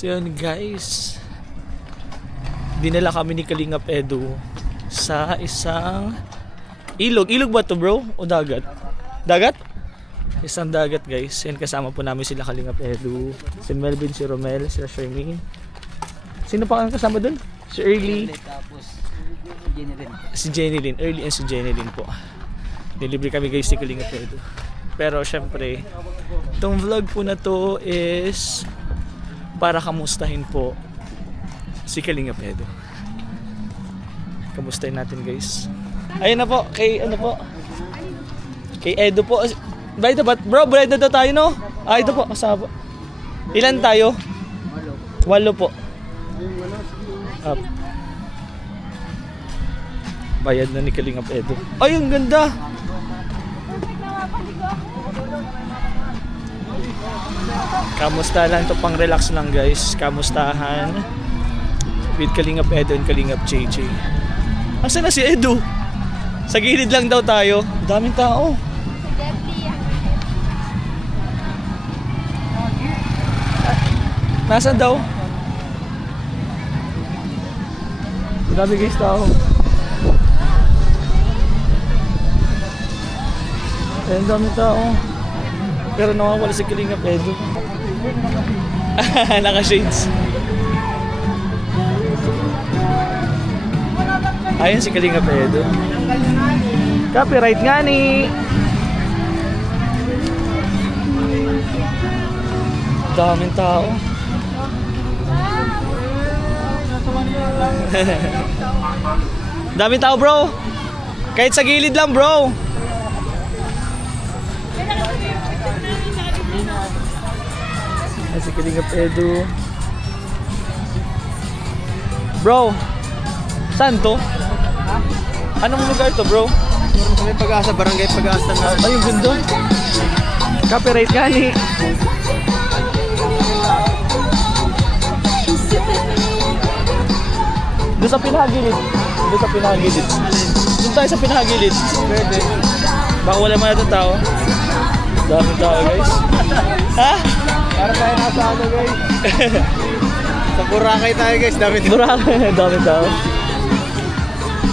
So yun guys, dinala kami ni Kalingap Edu sa isang ilog. Ilog ba to bro? O dagat? Dagat? Isang dagat guys. Yan, kasama po namin sila Kalingap Edu, si Melvin, si Romel, si Shermaine. Sino pa ang kasama dun? Si Early. Tapos Si Jenny Lynn. Early and si Jenny Lynn po. Nilibre kami guys si Kalingap Edu. Pero syempre, itong vlog po na to is para kamustahin po si Kalingap Edu. Kamustahin natin guys. Ayun na po, kay ano po? Kay Edu po. Ba ito ba? Bro, bride na daw tayo no? Ah, ito po, kasama po. Ilan tayo? 8 po. Up. Bayad na ni Kalingap Edu. Ay, ang ganda! Kamusta lang to, pang relax lang guys. Kamustahan with Kalingap Edu and Kalingap JJ. Asan na si Edu? Sa gilid lang daw tayo. Daming tao. Nasaan daw? Dami guys tao. Ayun, daming tao. Pero nawawala si Kalingap Edu. Naka-shades. Ayun si Kalingap Edu. Copyright nga ni. Daming tao. Daming tao bro. Kahit sa gilid lang bro. Ay, si Kalingap Edu. Bro, saan to? Anong lugar to bro? may Pag-asa, barangay Pag-asa na. Ay, yung ganda. Copyright nga ni. Doon sa pinakagilid. Doon sa pinakagilid. Doon tayo sa pinakagilid. Pwede. Baka wala man natin tao. Daming tao guys. Ha? Para tayo nasa ano guys. Sa Boracay tayo guys, dami tayo. Boracay, daming tao.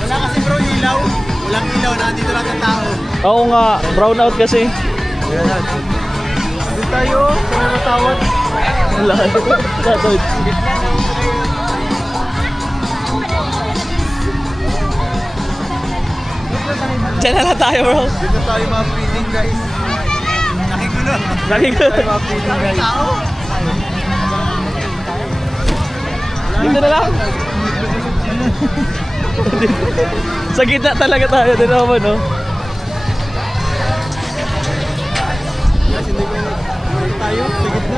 Wala kasi bro ilaw. Walang ilaw, nandito lang ang tao. Oo nga, brown out kasi. Doon tayo, sa may matawad. Wala. Tatawid. Diyan na lang tayo bro. Dito tayo ma-feeding guys. Nakikulo. Nakikulo. Tayo ma-feeding guys. Dito na lang. Sa gitna talaga tayo. Dito naman no. Yes, hindi ko tayo sa gitna.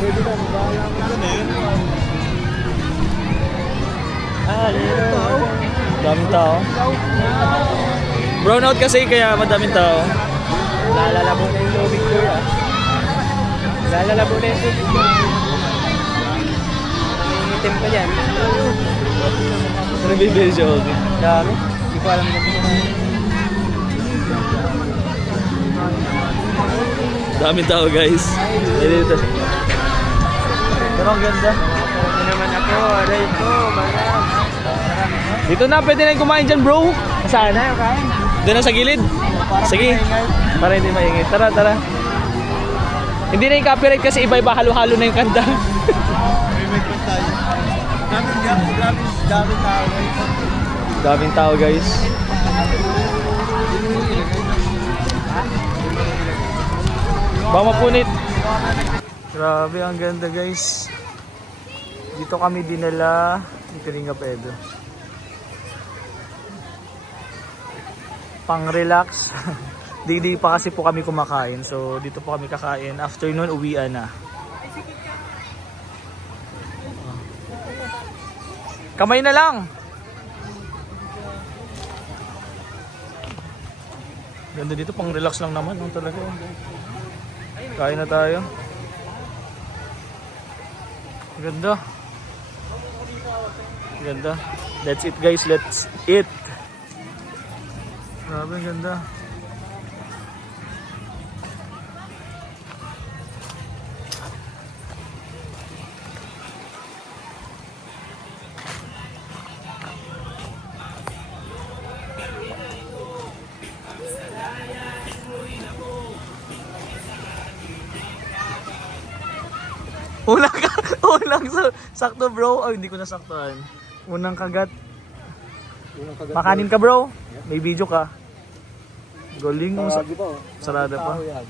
Pwede na balang ano na yun. Daming tao. Brown out kasi kaya madaming tao. Lalala mo na yung lobby ko ah. Lalala mo na yung lobby ko. Nangingitim ka dyan. Nabibili siya okay. Dami. Hindi ko alam na Daming tao guys. Dito. Pero ang ganda. Ito naman ako. Aray ko. Malam. Dito na, pwede na yung kumain dyan bro. Saan? Tayo kain. Doon na sa gilid. Sige. Para hindi maingay. Tara, tara. Hindi na yung copyright kasi iba-iba halo-halo na yung kanta. May tayo. Daming tao guys. Daming tao guys. Baka mapunit. Grabe, ang ganda guys. Dito kami dinala ni Kalingap Edu. Pang relax. Di pa kasi po kami kumakain. So dito po kami kakain. After nun, uwian na. Kamay na lang. Ganda dito, pang relax lang naman. Ang talaga. Kain na tayo. Ganda. Ganda. That's it guys. Let's eat. Grabe, ang ganda. lang. Sakto bro. Ay, hindi ko nasaktuhan. Unang kagat. Unang kagat. Makanin ka bro. May video ka. Galing mo. Sarado pa oh. Sarado pa. Tao yan.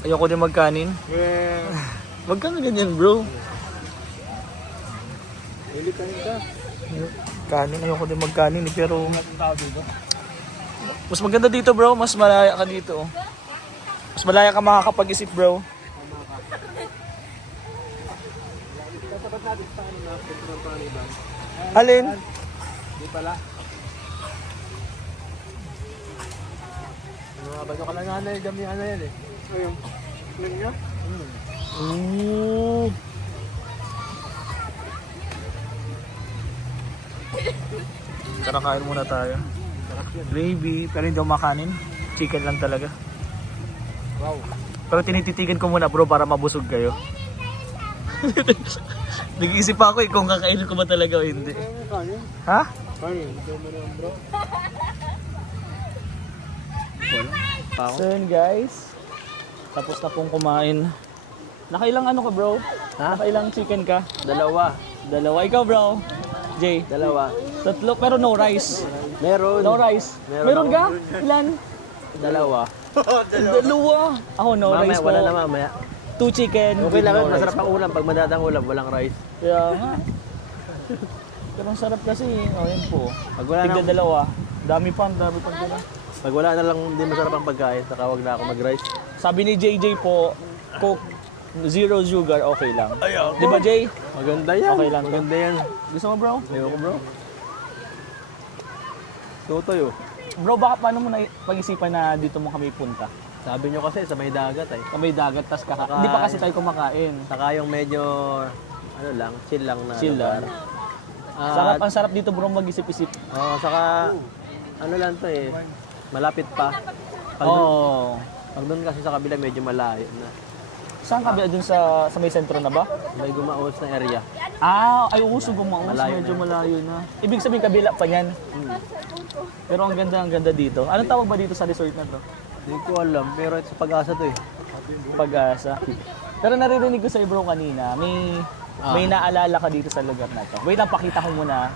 Ayoko din magkanin. Wag ka na ganyan bro. Hindi kanin ka. Kanin, ayoko din magkanin eh, pero Ang tao dito. mas maganda dito bro, mas malaya ka dito. Oh. Mas malaya ka makakapag-isip bro. Tatapat natin sa ano na. Pagkakas ng pangibang. Alin? Di pala. Ano nga ba ito kalanganay? Gamihan na yan eh. Ayun. Tingnan nga. Ooh. Karakain muna tayo. Gravy, pero hindi ako makanin. Chicken lang talaga. Wow. Pero tinititigan ko muna bro para mabusog kayo. Nag-iisip pa ako kung kakainin ko ba talaga o hindi. Ayun kanin. Ha? Kanin. Ito mo naman bro. So yun guys, tapos na pong kumain. Nakailang ano ka bro? Ha? Nakailang chicken ka? Dalawa. Dalawa. Ikaw bro? Jay? Dalawa. Tatlo pero no rice. Meron. No rice. Meron ka? Ilan? Dalawa. Dalawa. Ako no Mamaya, rice po. wala na mamaya. 2 chicken. Okay lang, no masarap rice ang po. ulam. Pag madadang ulam, walang rice. Kaya nga. Pero ang sarap kasi. O yun po. Pag wala Tigda na, dalawa. Dami pa dala. pag wala na lang, hindi masarap ang pagkain. Saka wag na ako mag-rice. Sabi ni JJ po, Coke, zero sugar, okay lang. Di ba Jay? Maganda yan. Okay lang to. Maganda yan. Gusto mo bro? Ayoko bro. Tutoy oh. Bro, baka paano mo na pag-isipan na dito mo kami punta? Sabi nyo kasi sa may dagat eh. May dagat, tas Saka- hindi pa kasi tayo kumakain. Saka yung medyo, ano lang, chill lang na Chill lugar. lang. Ah, Ang sarap dito bro mag-isip-isip. saka, ano lang to eh, malapit pa. Pag, Oo. pag doon kasi sa kabila medyo malayo na. Saan ka ba dun sa may sentro na ba? May gumaos na area. Ay uso gumaos, Malayo medyo na. malayo na. Ibig sabihin kabila pa yan. Pero ang ganda dito. Anong tawag ba dito sa resort na bro? Hindi ko alam, pero ito sa pag-asa to eh. Pag-asa. Pero naririnig ko sa bro kanina, may naalala ka dito sa lugar na to. Wait lang, pakita ko muna.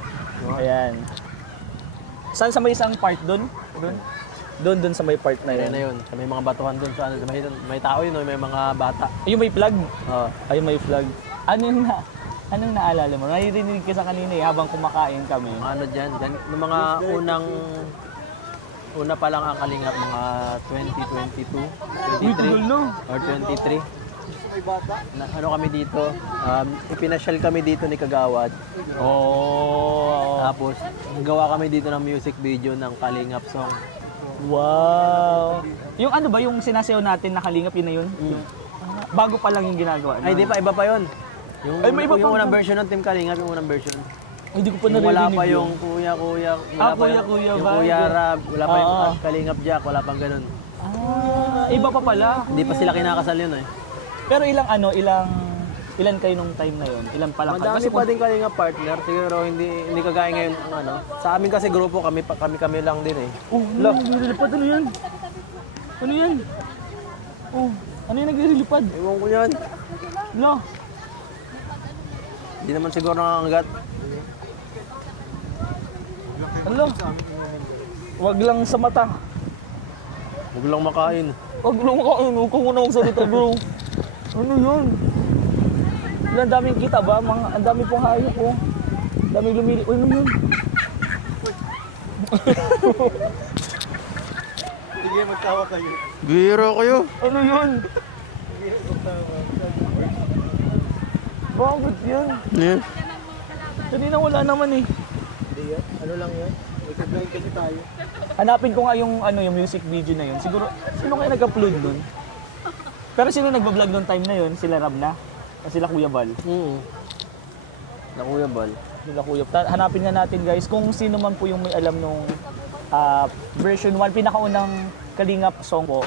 Ayan. Saan sa may isang part doon? Doon sa may part na Area yun. na yun. Sa may mga batuhan doon sa ano, may tao yun, may mga bata. Yung may flag? Oh. Ay, may flag. Anong naalala mo? Naririnig ka sa kanina habang kumakain kami. Mga ano dyan, yung mga una pa lang ang kalingap, mga 2022, 23, or 23. Ano kami dito, ipinasyal kami dito ni Kagawad. Oh. Tapos, gawa kami dito ng music video ng Kalingap song. Wow. Yung ano ba, yung sinasayaw natin na kalingap, yun na yun? Bago pa lang yung ginagawa. Ay, di pa, iba pa yun. Yung, Ay, may iba yung pa. unang version ng Team Kalingap, yung unang version. Hindi ko pa Yung wala naririnig pa yun. yung kuya, wala pa kuya, yung, kuya yung ba? kuya Rab, wala pa yung Oo. Kalingap Jack, wala pang ganun. Iba pa pala. Hindi pa sila kinakasal yun eh. Pero ilan kayo nung time na yun? Ilan pa lang kayo? Madami Kasi pa din Kalingap partner, siguro hindi kagaya ngayon ang ano. Sa amin kasi grupo kami lang din eh. nagre-repad. Ano yan? Ano yan? Ano yung nagre-repad? Ewan ko yan. Lo. Hindi naman siguro nakakagat. Ano? Wag lang sa mata. Huwag lang makain. Wag lang makain. Huwag ka muna magsalita bro. Ano yun? Ang daming kita ba? Ang dami pong hayop po. Ang daming lumili. Uy, ano yun? Sige, magtawa kayo. Biro kayo. Ano yun? Bakit yun? Yeah. Kanina wala naman eh. Hindi yan. Ano lang yan? Nag-blind kasi tayo. Hanapin ko nga yung music video na yun. Siguro, sino kaya nag-upload nun? Pero sino nagbablog nung time na yun? Sila Rab na? O sila Kuya Bal? Na Kuya Bal. Sila Kuya. Hanapin nga natin guys kung sino man po yung may alam nung version 1, pinakaunang Kalingap song po.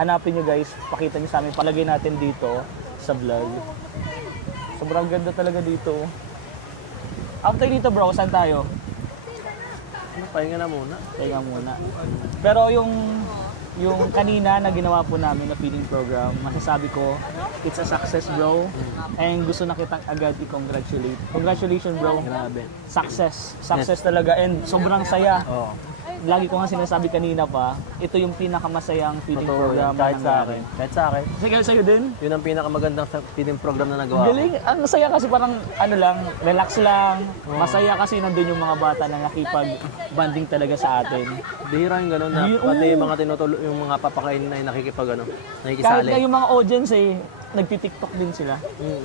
Hanapin nyo guys, pakita nyo sa amin. Palagay natin dito sa vlog. Sobrang ganda talaga dito. After dito bro, saan tayo? Pahinga na muna. Kaya muna. Pero yung yung kanina na ginawa po namin na feeding program, masasabi ko, it's a success, bro. And gusto na kitang agad i-congratulate. Congratulations, bro. Grabe. Success. Success talaga. And sobrang saya. Oo. Lagi ko nga sinasabi kanina pa, ito yung pinakamasayang feeding Totoo program yan. Kahit na sa nangyari. akin. Kahit sa akin. Sige, sa'yo din. Yun ang pinakamagandang feeding program na nagawa ko. Galing. Ang saya kasi parang ano lang, relax lang. Masaya kasi nandun yung mga bata na nakipag-banding talaga sa atin. Bihira yung gano'n na pati yung mga tinutulo, yung mga papakain na nakikipag ano, Kahit nakikisali. na yung mga audience nagti-TikTok din sila.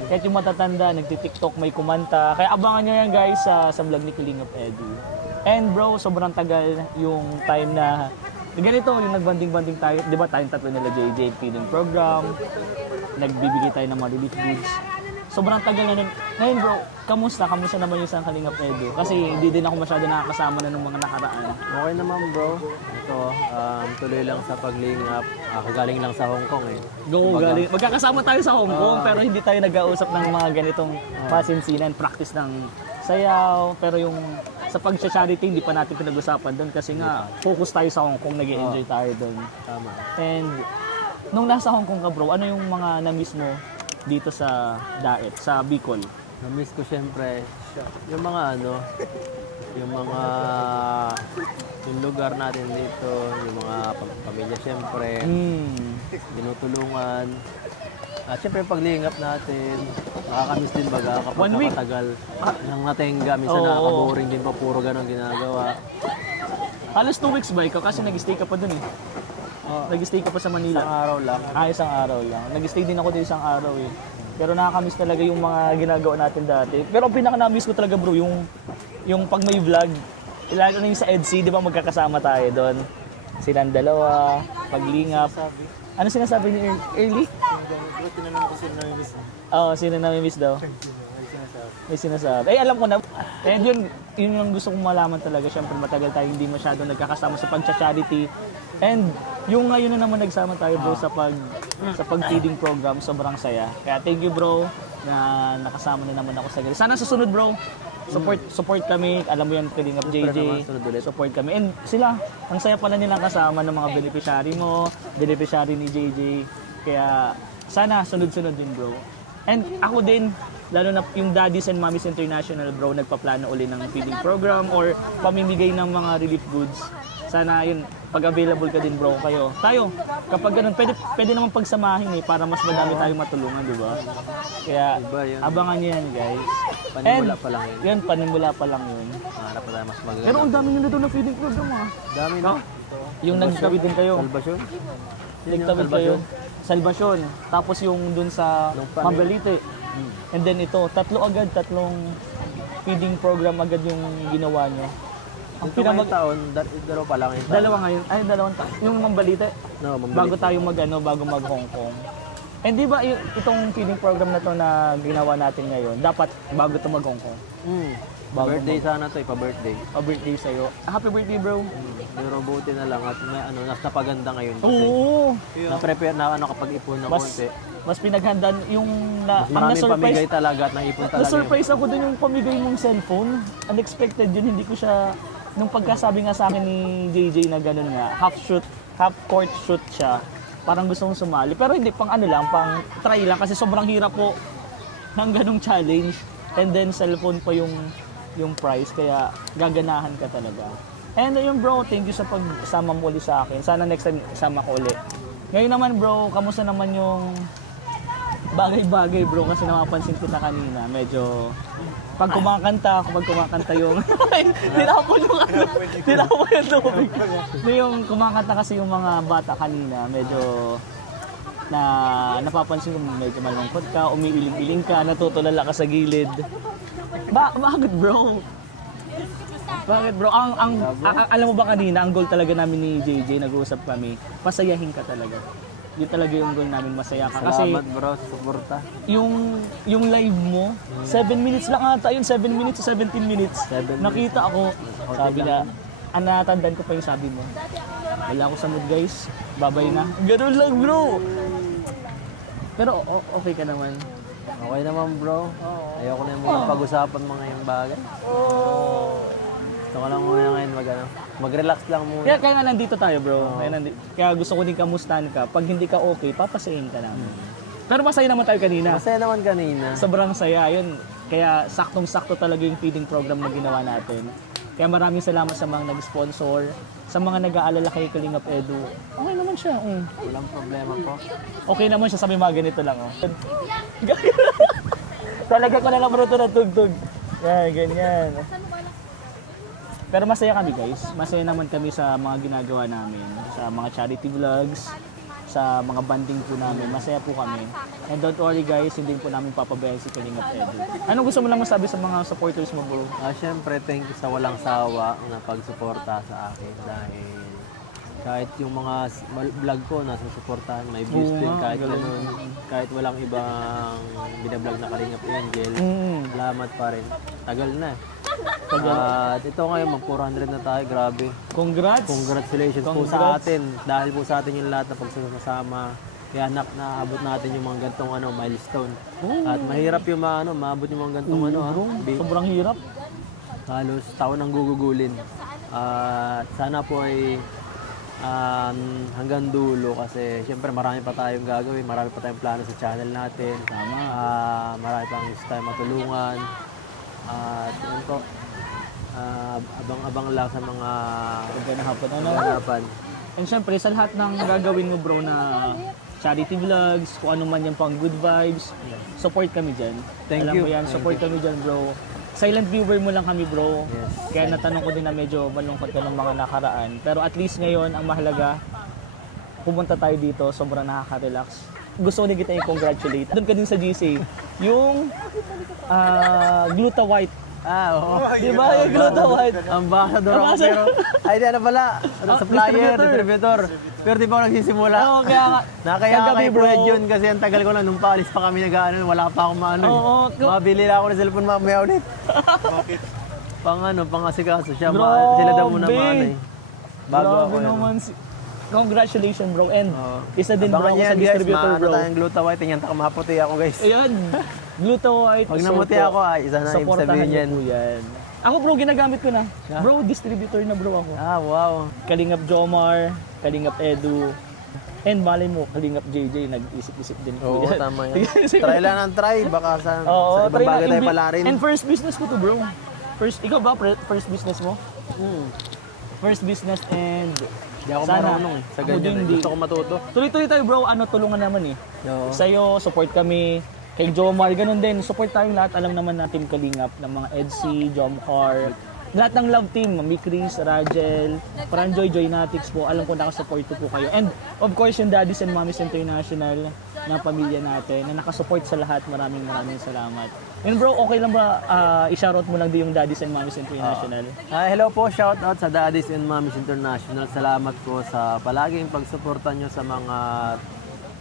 Kahit yung matatanda, nagti-TikTok, may kumanta. Kaya abangan nyo yan guys sa vlog ni Kalingap Edu. And bro, sobrang tagal yung time na ganito, yung nagbanding-banding tayo. Di ba tayong tatlo nila JJ feeding program, nagbibigay tayo ng mga relief goods. Sobrang tagal na nun. Ngayon bro, kamusta? Kamusta naman yung isang Kalingap Edu? Kasi hindi din ako masyado nakakasama na ng mga nakaraan. Okay naman bro. Ito, tuloy lang sa paglingap. Kagaling lang sa Hong Kong eh. Go, galing. Magkakasama tayo sa Hong Kong, pero hindi tayo nag-ausap ng mga ganitong pasinsinan, practice ng sayaw. Pero yung sa pag-charity, hindi pa natin pinag-usapan doon kasi nga, focus tayo sa Hong Kong, nag-enjoy tayo doon. Tama. And nung nasa Hong Kong ka bro, ano yung mga na-miss mo dito sa Daet, sa Bicol? Na-miss ko syempre yung mga ano, yung lugar natin dito, yung mga pamilya syempre, tinutulungan. At syempre paglingap natin, nakakamiss din baga kapag 1 week. nakatagal nang natenga. Minsan Oo. nakaka-boring din pa, puro ganun ginagawa. Halos 2 weeks ba ikaw? Kasi nag-stay ka pa doon eh. Nag-stay ka pa sa Manila. Isang araw lang. Isang araw lang. Nag-stay din ako din isang araw eh. Pero nakakamiss talaga yung mga ginagawa natin dati. Pero ang pinaka-namiss ko talaga bro, yung pag may vlog, lalo na yung sa EDC, di ba magkakasama tayo doon? Silang dalawa, paglingap. Ano sinasabi ni Early? Tinanong ko sino na-miss. Oo, sino nami-miss daw? May sinasabi. Ay, alam ko na. And yun yung gusto kong malaman talaga. Siyempre, matagal tayo hindi masyado nagkakasama sa pag-charity. And yung ngayon na naman nagsama tayo bro sa pag-feeding program, sobrang saya. Kaya thank you bro na nakasama na naman ako sa ganito. Sana susunod bro. Support kami. Alam mo yan, Kalingap JJ. naman, sunod ulit. Support kami. And sila, ang saya pala nilang kasama ng mga beneficiary mo, beneficiary ni JJ. Kaya sana sunod-sunod din bro. And ako din, lalo na yung Daddies and Mommies International bro, nagpaplano uli ng feeding program or pamimigay ng mga relief goods. Sana yun, pag available ka din bro kayo. Tayo, kapag ganun, pwede naman pagsamahin eh, para mas madami tayong matulungan, di ba? Kaya Iba yun. abangan nyo yan guys. Panimula pa lang yun. Yan, panimula pa lang yun. Hanap pa tayo mas maganda. Pero ang dami nyo na doon na feeding program ah. dami no? Yung nagtawid din kayo. Salvation? Nagtawid kayo. Salvation. Tapos yung dun sa Mambelite. And then ito, tatlong feeding program agad yung ginawa nyo. Ang Ito ngayong taon, dalawa pa lang yung taon. dalawa ngayon, ay dalawang yung Mambalite. No, Bago tayo bago mag Hong Kong. And di ba itong feeding program na to na ginawa natin ngayon, dapat bago to mag Hong Kong. Bago birthday sana to, ipa-birthday. Pa-birthday sa'yo. Happy birthday bro. Pero buti na lang at may nas napaganda ngayon kasi. Oo. Na-prepare na kapag ipon na konti. Mas pinaghandaan yung Mas ang maraming pamigay talaga at naipon talaga. na-surprise ako dun yung pamigay mong cellphone. Unexpected yun, hindi ko siya, nung pagkasabi nga sa akin ni JJ na gano'n nga, half court shoot siya, parang gusto kong sumali. Pero hindi, pang ano lang, pang try lang, kasi sobrang hirap po ng ganong challenge. And then cellphone pa yung price, kaya gaganahan ka talaga. And yun bro, thank you sa pagsama mo ulit sa akin. Sana next time isama ko ulit. Ngayon naman bro, kamusta naman yung bagay-bagay bro, kasi napapansin kita kanina, medyo pag kumakanta yung tinapon yung ano, tinapon yung tubig. Yung kumakanta kasi yung mga bata kanina, medyo napapansin ko medyo malungkot ka, umiiling-iling ka, natutulala ka sa gilid. Bakit bro? Bakit bro? Alam mo ba kanina, ang goal talaga namin ni JJ, nag-uusap kami, pasayahin ka talaga. Yun talaga yung goal namin, masaya ka. Salamat Kasi bro, suporta. yung live mo, 7 minutes lang ata yun, 7 minutes to 17 minutes. 7 Nakita ako, sabi na, natandaan ko pa yung sabi mo. Wala ako sa mood guys, babay na. Ganun lang bro. Pero okay ka naman. Okay naman bro. Ayoko na yung mga pag-usapan mga yung bagay. Oh. Gusto ko lang muna ngayon mag-relax lang muna. Kaya nga nandito tayo bro. Kaya gusto ko din kamustahan ka. Pag hindi ka okay, papasayin ka namin. Pero masaya naman tayo kanina. Masaya naman kanina. Sobrang saya yun. Kaya saktong-sakto talaga yung feeding program na ginawa natin. Kaya maraming salamat sa mga nag-sponsor, sa mga nag-aalala kay Kalingap Edu. Okay naman siya. Walang problema po. Okay naman siya, sabi mga ganito lang. Talaga ko na lang bro ito na tugtog. Yan, ganyan. Pero masaya kami guys. Masaya naman kami sa mga ginagawa namin. Sa mga charity vlogs, sa mga banding po namin. Masaya po kami. And don't worry guys, hindi po namin papabayaan si Kalingap Edu. Anong gusto mo lang masabi sa mga supporters mo bro? Siyempre, thank you sa walang sawa na pagsuporta sa akin dahil kahit yung mga vlog ko nasusuportahan, may views din kahit ganun, kahit walang ibang binablog na Kalingap Angel, salamat pa rin. Tagal na. At ito ngayon, mag 400 na tayo, grabe. Congrats! Congratulations po sa atin. Dahil po sa atin yung lahat na pagsasama. Kaya naabot natin yung mga gantong milestone. At mahirap yung maabot yung mga gantong Sobrang hirap. halos taon ang gugugulin. At sana po ay hanggang dulo kasi syempre marami pa tayong gagawin, marami pa tayong plano sa channel natin. Tama. Marami pang gusto tayong matulungan. At yun po, abang-abang lang sa mga Ganahapan. And syempre, sa lahat ng gagawin mo bro na charity vlogs, kung ano man yung pang good vibes, support kami dyan. Thank Alam you. mo yan, support kami dyan bro. Silent viewer mo lang kami bro. Yes. Kaya natanong ko din na medyo malungkot ka ng mga nakaraan. Pero at least ngayon, ang mahalaga, pumunta tayo dito, sobrang nakaka-relax. Gusto ko din kita i-congratulate. Doon ka din sa GC, yung Gluta White. oo. Di ba yung Gluta White? Ambassador ako pero, ay di ano pala, supplier, distributor. Pero di pa ako nagsisimula. Oo, kaya nga. Nakaya Kagabi, kay bro. Fred yun kasi ang tagal ko na, nung paalis pa kami wala pa akong maano. Oo. Mabili lang ako ng cellphone mamaya ulit. Bakit? Pang asikaso siya, Grabe. sila daw muna maano eh. Bago Grabe ako yun. naman Congratulations bro. And Oo. isa din bro Abangan ako niya sa guys, distributor maano bro. tayong gluta white, tingnan maputi ako guys. Ayan. Gluta White. Pag namuti ako isa na ibig supportahan sabihin niyo yan. po yan. Ako bro, ginagamit ko na. Bro, distributor na bro ako. Wow. Kalingap Jomar, Kalingap Edu, and malay mo, Kalingap JJ, nag-isip-isip din po Oo, yan. tama yan. Try lang ang try, baka sa Oo, ibang try bagay na- tayo pala rin. And first business ko to bro. Ikaw ba, first business mo? First business and Hindi ako sana, marunong sa ako ganyan. din, Eh. hindi. Gusto ko matuto. Tuloy-tuloy tayo bro, tulungan naman eh. Oo. Sa'yo, support kami. Kay Jomar, ganun din. Support tayong lahat. Alam naman natin Kalingap ng mga EDC, Jomcar. Lahat ng love team, Mami Chris, Rajel, Franjoy, Joynatics po. Alam ko nakasupport po kayo. And of course, yung Daddies and Mommies International na pamilya natin na nakasupport sa lahat. Maraming salamat. And bro, okay lang ba i-shoutout mo lang din yung Daddies and Mommies International? Hello po, shout out sa Daddies and Mommies International. Salamat po sa palaging pagsuporta nyo sa mga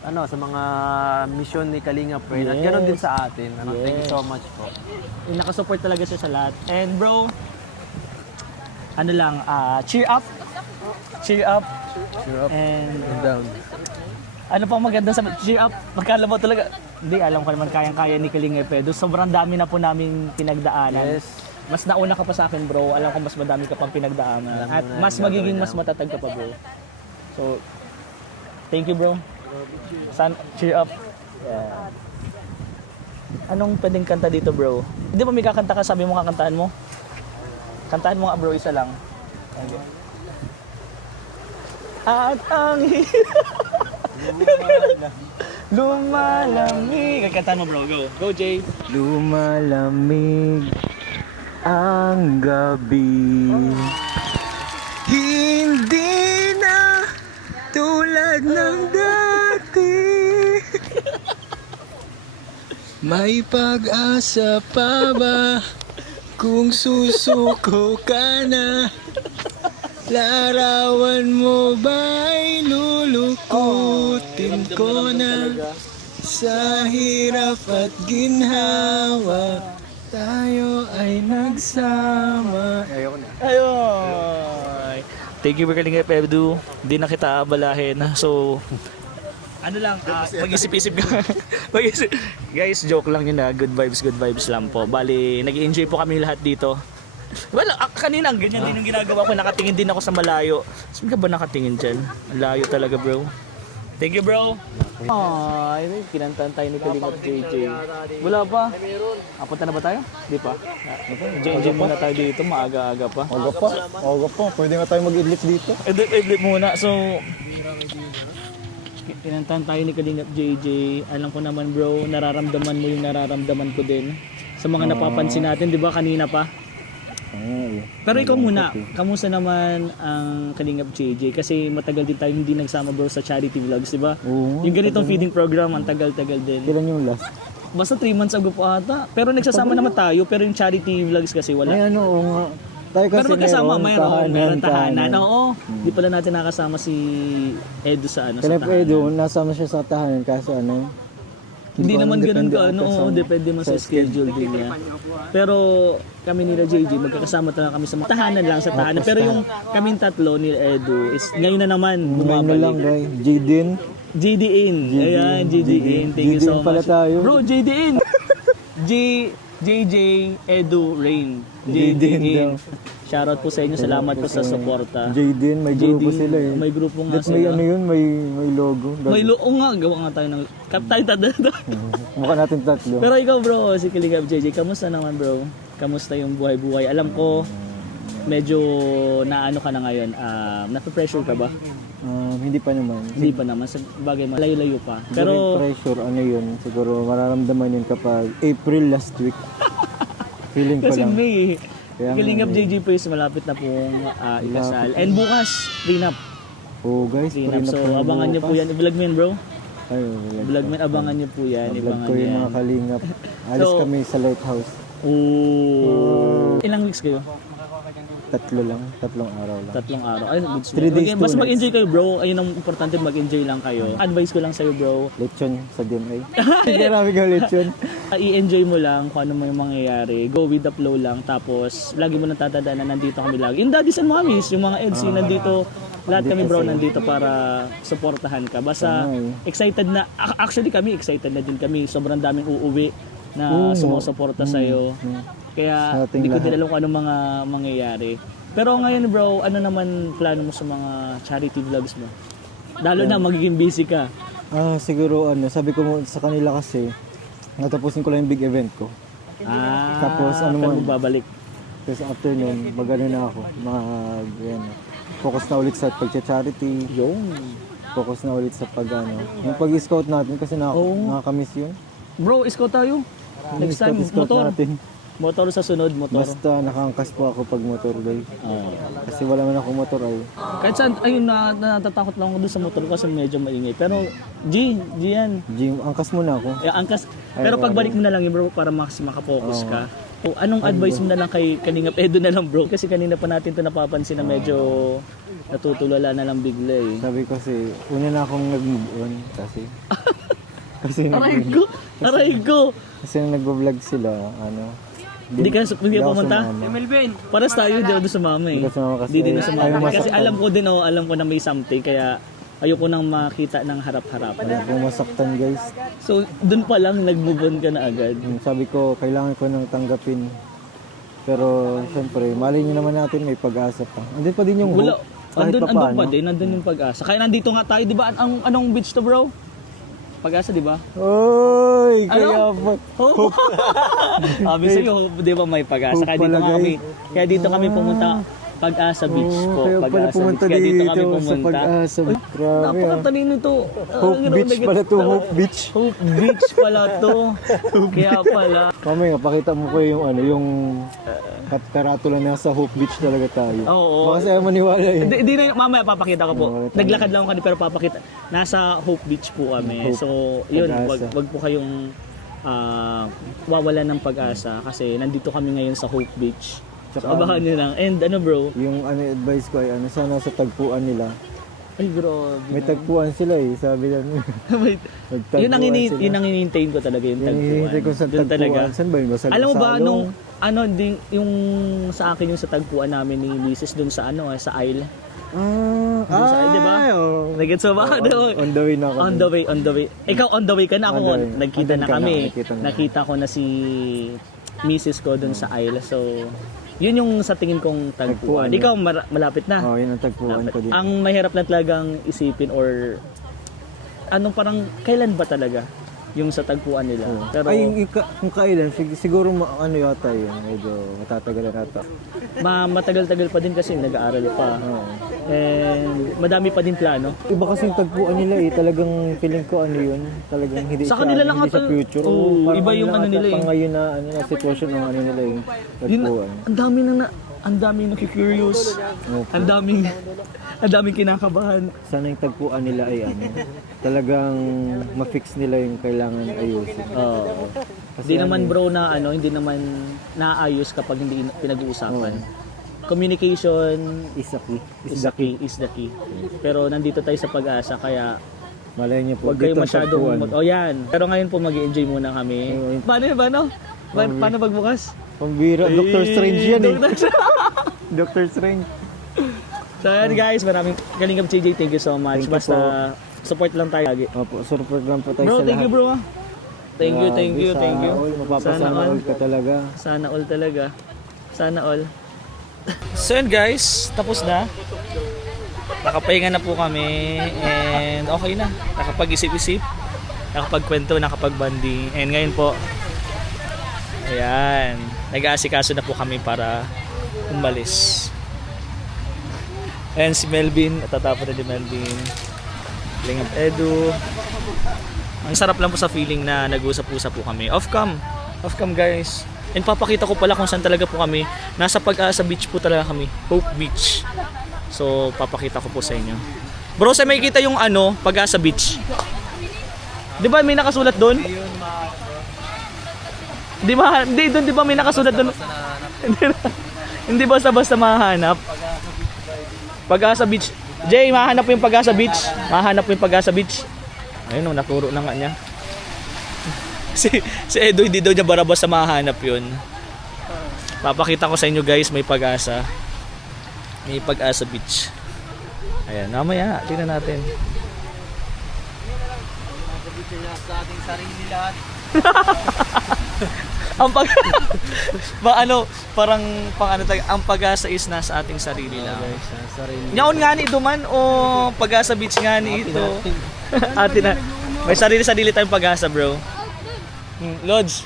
sa mga mission ni Kalingap Fred. At Yes. ganoon din sa atin. Thank you Yes. so much po. Yung nakasupport talaga siya sa lahat. And bro, cheer up. Cheer up. Cheer up And and down. ano pang maganda sa cheer up? Magkala mo talaga? Hindi, alam ko naman kayang-kaya ni Kalingap Edu. Sobrang dami na po namin pinagdaanan. Yes. Mas nauna ka pa sa akin bro. Alam ko mas madami ka pang pinagdaanan. Alam At mo na mas yung magiging gagawin mas namin. matatag ka pa bro. So, thank you bro. Cheer up. Yeah. Anong pwedeng kanta dito bro? Hindi ba may kakanta ka? Sabi mo kakantaan mo? Kantahan mo nga bro, isa lang. Okay. At ang lumalamig. Kantahan mo bro, go. Go Jay. Lumalamig ang gabi. Hindi na tulad ng dati. May pag-asa pa ba kung susuko ka na? Larawan mo ba'y lulukutin ko na? Sa hirap at ginhawa, tayo ay nagsama. Ayoko na. Ayun. Thank you for Kalingap Edu. Hindi na kita abalahin. So, ano lang, mag-isip-isip ka. Guys, joke lang yun na. Good vibes lang po. Bali, nag-enjoy po kami lahat dito. Well, kanina ang ganyan din yung ginagawa ko. Nakatingin din ako sa malayo. Saan ka ba nakatingin dyan? Ang layo talaga, bro. Thank you, bro. Ay, kinantahan tayo ni Kalingap JJ. Wala pa. Apunta na ba tayo? Di pa. JJ muna tayo dito, maaga-aga pa. Aga pa. Pwede nga tayo mag-idlit dito. Edit muna. So, kinantahan tayo ni Kalingap JJ. Alam ko naman, bro, nararamdaman mo yung nararamdaman ko din. Sa mga napapansin natin, di ba, kanina pa? Pero ikaw muna, kamusta naman ang Kalingap JJ? Kasi matagal din tayo hindi nagsama, bro, sa charity vlogs, di ba? Oo. Yung ganitong feeding program, ang tagal-tagal din. Kailan yung last? Basta 3 months ago po ata. Pero nagsasama naman tayo, pero yung charity vlogs kasi wala. Ay ano, oo nga. Tayo kasi Pero magkasama, mayroon tahanan. tahanan. Oo, di pala natin nakasama si Edo sa ano, sa Kalingap tahanan. Edo, nasama siya sa tahanan kaso ano. Hindi naman ganun depende ka, ano, ata oo, depende man sa schedule din niya. Pero kami nila JJ, magkakasama talaga kami sa mga tahanan lang sa tahanan. Pero yung kaming tatlo ni Edu is ngayon na naman Ngayon na lang bumabalik. guys. Jaden. JD in. Ayan, JD in. Thank you so pala much. tayo. Bro, JD in. JJ Edu Rain. JD JD in. daw. Shoutout po sa inyo. Salamat po sa suporta. Jaden, may grupo sila eh. May grupo nga That may sila. ano yun, may logo. May loo nga. Gawa nga tayo ng kaptay tada. Mukha natin tatlo. Pero ikaw, bro, si Kalingap JJ, kamusta naman, bro? Kamusta yung buhay-buhay? Alam ko, medyo naano ka na ngayon, nape-pressure ka ba? Hindi pa naman. Hindi pa naman, sa bagay layo-layo pa. Pero Pero, pressure, ano yun, siguro mararamdaman yun kapag April last week. Feeling ko kasi lang. May, Kaya nga, Kalingap JJ po is malapit na pong ikasal. And bukas, prenup. Oh guys, Prenup. prenup So, na abangan nyo po bukas. yan. I-vlog mo yan, bro. Ay, Vlog mo yan, abangan nyo po yan. vlog Abangan ko nyo yung yan. mga kalingap. Alis So, kami sa lighthouse. Oh. Ilang weeks kayo? 3 lang, 3 araw lang. 3 araw. Ay, good 3 days, 2 Basta nights. mag-enjoy kayo, bro. Ayun ang importante, mag-enjoy lang kayo. Advice ko lang sa'yo, bro. Lechon sa DMA. Marami kang lechon. I-enjoy mo lang kung ano mo yung mangyayari. Go with the flow lang. Tapos, lagi mo nang tatandaan na nandito kami lagi. Yung daddies and mommies, yung mga LC, nandito. Lahat kami, bro, nandito para suportahan ka. Basta, excited na. Actually, kami, excited na din kami. Sobrang daming uuwi na sumusuporta sa'yo. Kaya, Sa ating hindi ko lahat. din alam kung ano mga mangyayari. Pero ngayon, bro, ano naman plano mo sa mga charity vlogs mo? Lalo na, magiging busy ka. Siguro ano, sabi ko sa kanila kasi, natapusin ko lang yung big event ko. Tapos, ano pero mo- babalik. Tapos after nun, mag-ano na ako, focus na ulit sa pag-charity, Yung. focus na ulit sa pag-ano. Yung pag-scout natin kasi nakakamiss yun. Bro, isko tayo. Next time, Scout motor. natin. Motor sa sunod, motor. Basta nakangkas po ako pag motor guys. Oo. Kasi wala man ako motor ay. Kahit saan, ayun, natatakot lang ako doon sa motor kasi medyo maingay. Pero, G yan. Jim, angkas muna ako. Angkas. Pero pagbalik mo na lang yun, bro, para mas makapokus ka. So, anong advice mo na lang kay Kalingap Edo na lang, bro? Kasi kanina pa natin ito napapansin na medyo natutulala na lang bigla eh. Sabi ko kasi, una na akong nag-move on kasi. kasi Aray ko! Aray ko! Kasi nung nagbo-vlog sila, Hindi ka ako pumunta? sumama. Paras tayo, di ako sumama eh. Hindi ka sumama kasi Hindi din ako sumama. ayaw Kasi masaktan. alam ko din, alam ko na may something, kaya ayoko nang makita ng harap-harapan. Ayaw kong masaktan guys. So, dun pa lang, nag-move on ka na agad. Sabi ko, kailangan ko nang tanggapin. Pero, syempre, malay nyo naman natin, may pag-asa pa. Andun pa din yung Wala. hope. Kahit Andun pa paano. din, nandun yung pag-asa. Kaya nandito nga tayo, di ba? Anong beach to, bro? Pag-asa, di ba? Oy! Ano? Kaya pa. Hope. Sabi sa'yo, di ba may pag-asa? Hope Kaya dito pala, nga kami, guys. kaya dito kami pumunta. Pag-asa Beach po. Kaya pala Pag-asa pumunta Beach. Kaya dito kami sa pumunta. pag-asa. Grabe ah. Napakatalino to. Hope Beach pala to, Hope Beach. Hope Beach pala to. Kaya pala. Mamaya, pakita mo ko yung yung karatula na sa Hope Beach talaga tayo. Oo. Baka sa'yo maniwala eh. Di na, mamaya papakita ko po. Oo, Naglakad lang ako kanina pero papakita. Nasa Hope Beach po kami. Hope. So, yun, Pag-asa. wag po kayong wawalan ng pag-asa kasi nandito kami ngayon sa Hope Beach. So, Tsaka, abangan nyo lang. And ano bro? Yung advice ko ay sana sa tagpuan nila. Ay bro. May tagpuan sila eh, sabi lang. Wait. Nagtagpuan Yun ang sila. yun ang iniintayin ko talaga yung Yan tagpuan. hinihintay ko sa Doon talaga. tagpuan. Saan ba yun? Sa Alam mo ba Salong? nung yung sa akin yung sa tagpuan namin ni Mrs. doon sa sa Isle. Doon sa Isle, di ba? Oo. Nagets mo ba? On the way na ako. On the way. Ikaw on the way ka na ako. On the way. Nagkita Andun na ka na, kami. nakita na. Nakita ko na si Mrs. ko doon sa Isle. So, Yun yung sa tingin kong tagpuan. Tagpuan, Ikaw malapit na. Oh, yun ang tagpuan ko din. Ang mahirap na talagang isipin or anong parang kailan ba talaga yung sa tagpuan nila. Pero Ay, kung kailan, siguro ano yata yun, medyo matatagalan ata. matagal-tagal pa din kasi nag-aaral pa. Oo. And madami pa din plano. Iba kasi yung tagpuan nila eh, talagang feeling ko ano yun, talagang hindi Sa kanila lang hindi sa ata- future. Oo, Parang iba yung lang ano ata nila eh. pang ngayon na, ano, na sitwasyon ng ano nila yung Yun, tagpuan. ang daming nakikurious. Opo. Ang daming kinakabahan. Sana yung tagpuan nila ay ano, talagang ma-fix nila yung kailangan ayusin. Oo. Kasi Hindi naman bro na ano, hindi naman naayos kapag hindi pinag-uusapan. Communication Is the key. is the key. Pero nandito tayo sa Pag-asa kaya Malay niyo po, huwag kayo dito ang masyadong tagpuan. oh yan. Pero ngayon po mag-enjoy muna kami. Oo. Paano pagbukas? Pambira, Doctor Strange yan eh. Dr. Dr. Strange. So yan guys, maraming galing kang CJ, thank you so much. Thank you Basta support lang tayo lagi. Opo, support lang po tayo Bro, sa thank you lahat. bro ah. Thank you. Grabe, Thank you. sana all, mapapasana Sana all. all ka talaga. Sana all talaga. Sana all. So yun guys, tapos na. Nakapahinga na po kami and okay na. Nakapag-isip-isip, nakapagkwento, nakapagbanding. And ngayon po, ayan, nag-aasikaso na po kami para umalis. Ayan si Melvin, tatapos na ni Melvin. Lingap Edu. Ang sarap lang po sa feeling na nag-usap-usap po kami. Off-cam guys. And papakita ko pala kung saan talaga po kami. Nasa Pag-asa Beach po talaga kami. Hope Beach. So papakita ko po sa inyo. Bro, sa may kita yung ano, Pag-asa Beach. Di ba may nakasulat doon? Di ba may nakasulat doon? Hindi basta-basta mahanap. Pag-asa Beach. Jay, mahanap po yung Pag-asa Beach. Ayun, naturo na nga niya. si Edo hindi daw niya barabas sa mahanap yun. Papakita ko sa inyo guys, may Pag-asa. May Pag-asa Beach. Ayan, mamaya, tingnan natin. Sa ating sarili lahat. Ang ang Pag-asa is nasa ating sarili lang. Sa sarili. Nyaon nga ni Duman o Pag-asa Beach nga ni ito. Atin na. May sarili-sarili tayong Pag-asa, bro. Lodge.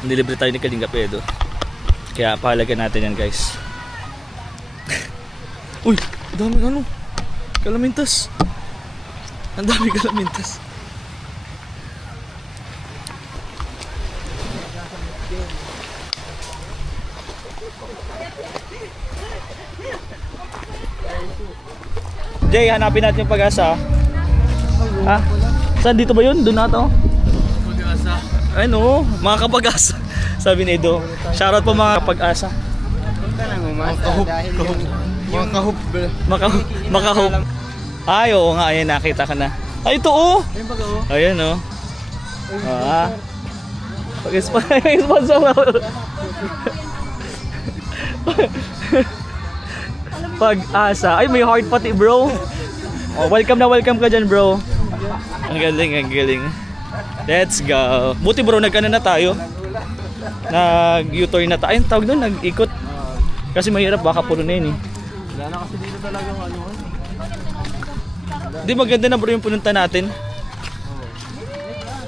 Nilibre tayo ni Kalinga Pedo. Kaya pahalaga natin yan, guys. Uy, ang daming ano. Kalamintas. Ang daming kalamintas. Jay, hanapin natin yung Pag-asa. Ha? Saan dito ba yun? Doon na to? Pag-asa. Ano? Mga Kapag-asa. Sabi ni Edo. Shoutout po mga Kapag-asa. Makahup. Ay, oo nga. Ayan, nakita ka na. Ay, ito oh! Ayan oh. Ah. Pag-sponsor ako. Pag-asa. Ay, may heart pati, bro. Oh, welcome ka dyan, bro. Ang galing. Let's go. Buti, bro, nag-ano na tayo. Nag-U-turn na tayo. Ayun, tawag doon, nag-ikot. Kasi mahirap, baka puno na yun eh. Wala na kasi dito talagang ano. Di maganda na, bro, yung pununta natin.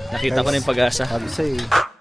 Nakita ko na yung Pag-asa. Sabi sa'yo.